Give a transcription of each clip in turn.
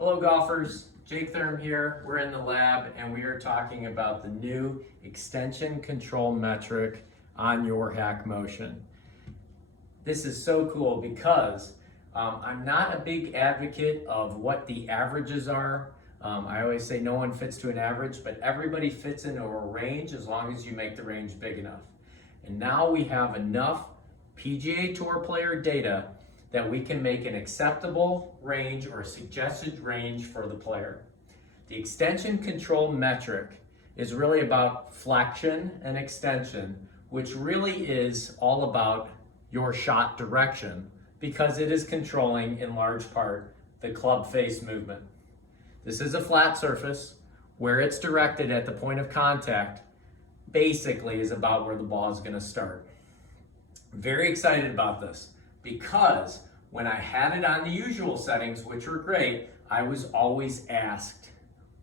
Hello golfers, Jake Thurm here. We're in the lab and we are talking about the new extension control metric on your HackMotion. This is so cool because I'm not a big advocate of what the averages are. I always say no one fits to an average, but everybody fits into a range as long as you make the range big enough. And now we have enough PGA Tour player data that we can make an acceptable range or suggested range for the player. The extension control metric is really about flexion and extension, which really is all about your shot direction because it is controlling in large part the club face movement. This is a flat surface where it's directed at the point of contact, basically is about where the ball is going to start. Very excited about this because when I had it on the usual settings, which were great, I was always asked,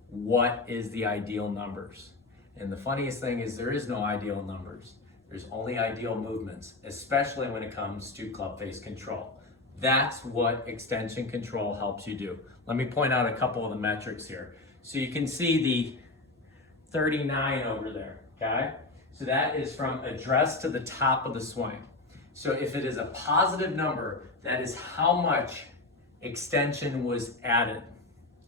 what is the ideal numbers? And the funniest thing is there is no ideal numbers. There's only ideal movements, especially when it comes to club face control. That's what extension control helps you do. Let me point out a couple of the metrics here. So you can see the 39 over there, okay? So that is from address to the top of the swing. So if it is a positive number, that is how much extension was added,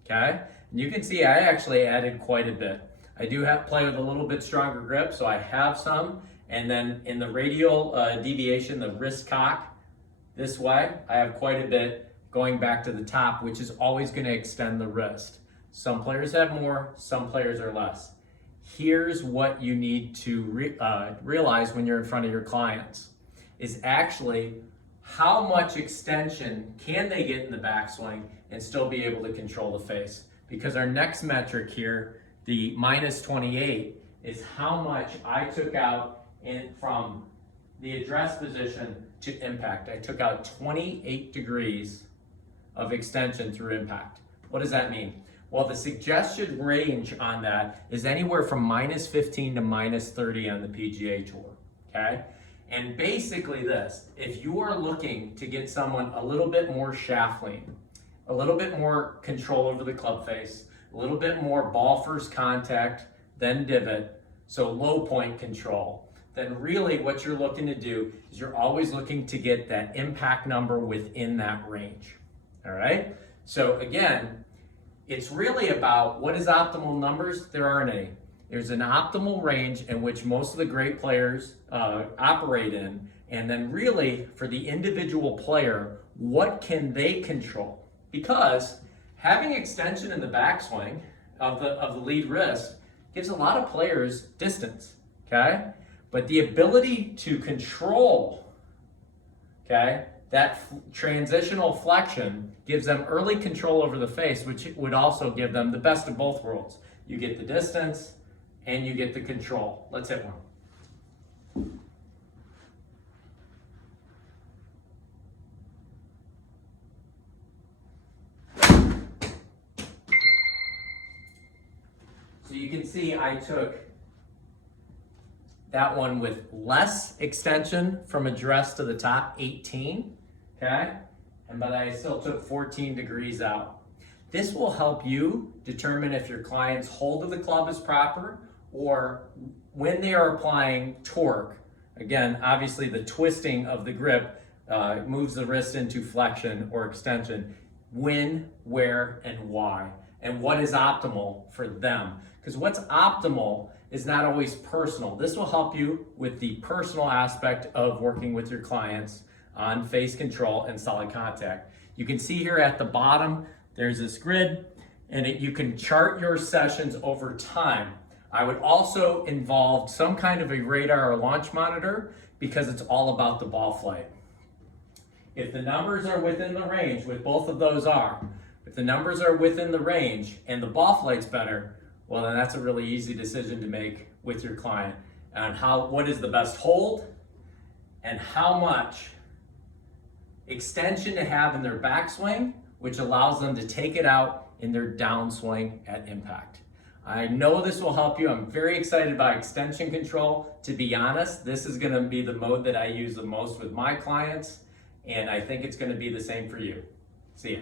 okay? And you can see I actually added quite a bit. I do play with a little bit stronger grip, so I have some. And then in the radial deviation, the wrist cock this way, I have quite a bit going back to the top, which is always gonna extend the wrist. Some players have more, some players are less. Here's what you need to realize when you're in front of your clients is actually how much extension can they get in the backswing and still be able to control the face. Because our next metric here, the minus 28, is how much I took out from the address position to impact. I took out 28 degrees of extension through impact. What does that mean? Well, the suggested range on that is anywhere from minus 15 to minus 30 on the PGA Tour, okay? And basically this, if you are looking to get someone a little bit more shaft lean, a little bit more control over the club face, a little bit more ball first contact, then divot, so low point control, then really what you're looking to do is you're always looking to get that impact number within that range, all right? So again, it's really about what is optimal numbers. There aren't any. There's an optimal range in which most of the great players operate in, and then really for the individual player, what can they control? Because having extension in the backswing of the lead wrist gives a lot of players distance, okay? But the ability to control, okay, that transitional flexion gives them early control over the face, which would also give them the best of both worlds. You get the distance and you get the control. Let's hit one. So you can see I took that one with less extension from address to the top, 18, okay? But I still took 14 degrees out. This will help you determine if your client's hold of the club is proper or when they are applying torque. Again, obviously the twisting of the grip moves the wrist into flexion or extension. When, where, and why, and what is optimal for them. Because what's optimal is not always personal. This will help you with the personal aspect of working with your clients on face control and solid contact. You can see here at the bottom, there's this grid, and you can chart your sessions over time. I would also involve some kind of a radar or launch monitor because it's all about the ball flight. If the numbers are within the range, with both of those if the numbers are within the range and the ball flight's better, well, then that's a really easy decision to make with your client on what is the best hold and how much extension to have in their backswing, which allows them to take it out in their downswing at impact. I know this will help you. I'm very excited about extension control. To be honest, this is gonna be the mode that I use the most with my clients, and I think it's gonna be the same for you. See ya.